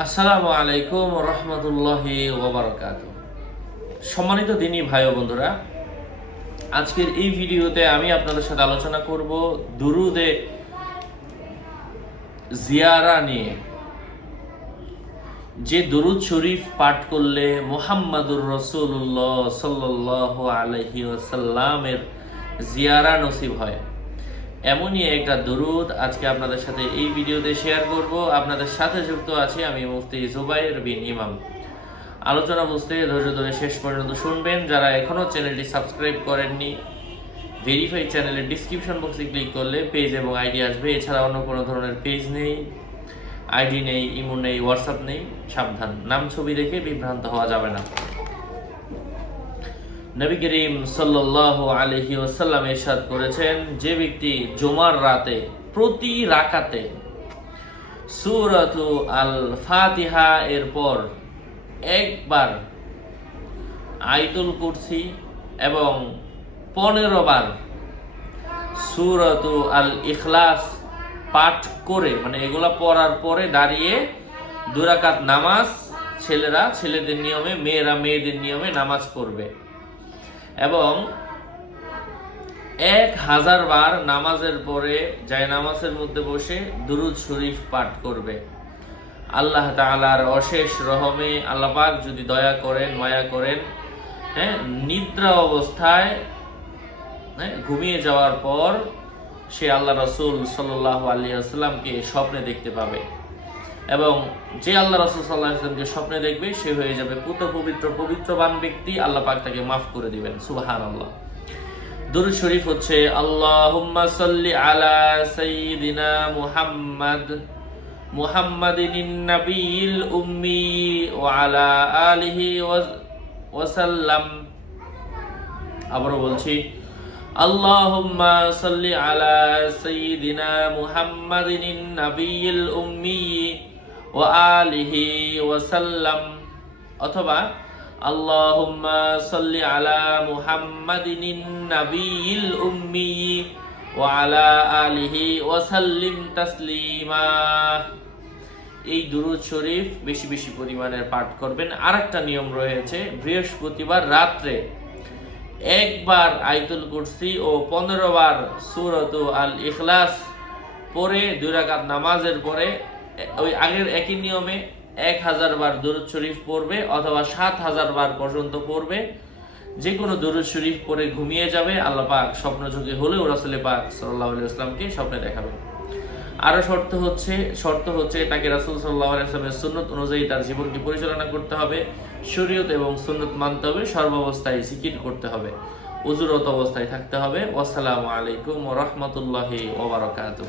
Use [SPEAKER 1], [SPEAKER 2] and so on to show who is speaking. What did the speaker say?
[SPEAKER 1] আসসালামু আলাইকুম রহমতুল্লাহ ওবরকাত সম্মানিত দিনী ভাই বন্ধুরা, আজকের এই ভিডিওতে আমি আপনাদের সাথে আলোচনা করব দুরুদে জিয়ারা নিয়ে। যে দুরুদ শরীফ পাঠ করলে মোহাম্মদুর রসুল্লাহ সাল্লাহ আলহি ওসাল্লামের জিয়ারা নসিব হয়। এমনই একটা দুরুদ আজকে আপনাদের সাথে এই ভিডিওতে শেয়ার করব। আপনাদের সাথে যুক্ত আছি আমি মুফতি জুবাইর বিন ইমাম। আলোচনা বুঝতে ধৈর্য ধরে শেষ পর্যন্ত শুনবেন। যারা এখনও চ্যানেলটি সাবস্ক্রাইব করেননি ভেরিফাই চ্যানেলের ডিসক্রিপশন বক্সে ক্লিক করলে পেজ এবং আইডি আসবে। এছাড়া অন্য কোনো ধরনের পেজ নেই আইডি নেই ইমো নেই হোয়াটসঅ্যাপ নেই, সাবধান। নাম, ছবি দেখে বিভ্রান্ত হওয়া যাবে না। নবী করিম সাল্লাহ আলহি ওসাল্লাম এরশাদ করেছেন, যে ব্যক্তি জুমার রাতে, প্রতি রাকাতে সুরত আল ফাতিহা এর পর একবার আইতুল কুরসি এবং পনেরো বার সুরত আল ইখলাস পাঠ করে মানে এগুলা পড়ার পরে দাঁড়িয়ে দুরাকাত নামাজ ছেলেরা, ছেলেদের নিয়মে, মেয়েরা মেয়েদের নিয়মে নামাজ পড়বে। এবং এক হাজার বার নামাজের পরে যায় নামাজের মধ্যে বসে দুরুদ শরীফ পাঠ করবে। আল্লাহ তাআলার অশেষ রহমে আল্লাপাক যদি দয়া করেন, মায়া করেন হ্যাঁ নিদ্রা অবস্থায় হ্যাঁ ঘুমিয়ে যাওয়ার পর সে আল্লাহ রসুল সাল্লাহ আলিয়া আসসালামকে স্বপ্নে দেখতে পাবে। এবং যে আল্লাহ রসুল সাল্লাহ ইসলামকে স্বপ্নে দেখবে, সে হয়ে যাবে পুত পবিত্র, পবিত্রবান ব্যক্তি। আল্লাহ পাক তাকে মাফ করে দিবেন। সুবাহান আল্লাহ দুরুদ শরীফ হচ্ছে, আল্লাহুম্মা সাল্লি আলা সাইয়্যিদিনা মুহাম্মাদ, মুহাম্মাদিন নাবিয়িল উম্মি ওয়া আলা আলিহি ওয়া সাল্লাম। আবারও বলছি, আল্লাহুম্মা সাল্লি আলা সাইয়্যিদিনা মুহাম্মাদিন নাবিয়িল উম্মি ওয়া আলিহি ওয়া সাল্লাম অথবা আল্লাহুম্মা সাল্লি আলা মুহাম্মাদিন নাবিয়িল উম্মি ওয়া আলা আলিহি ওয়া সাল্লিম তাসলিমা। এই দুরুদ শরীফ বেশি বেশি পরিমাণের পাঠ করবেন। আর একটা নিয়ম রয়েছে, বৃহস্পতিবার রাত্রে একবার আইতুল কুরসি ও পনেরো বার সুরত আল ইখলাস পরে দুই রাকাত নামাজের পরে ওই আগের একই নিয়মে এক হাজার বার দুরুদ শরীফ পড়বে অথবা সাত হাজার বার পর্যন্ত পড়বে। যে কোনো দুরুদ শরীফ পরে ঘুমিয়ে যাবে, আল্লাহ পাক স্বপ্ন যুগে হলেও রাসুল পাক সাল্লাহ ইসলামকে স্বপ্নে দেখাবেন আরও শর্ত হচ্ছে শর্ত হচ্ছে তাকে রাসুল সাল্লাহ আলাইসলামের সুন্নত অনুযায়ী তার জীবনকে পরিচালনা করতে হবে, শরীয়ত এবং সুন্নত মানতে হবে, সর্বাবস্থায় সিকির করতে হবে, উজুরত অবস্থায় থাকতে হবে। আসসালামু আলাইকুম রহমতুল্লাহি ওবরাকাতুহ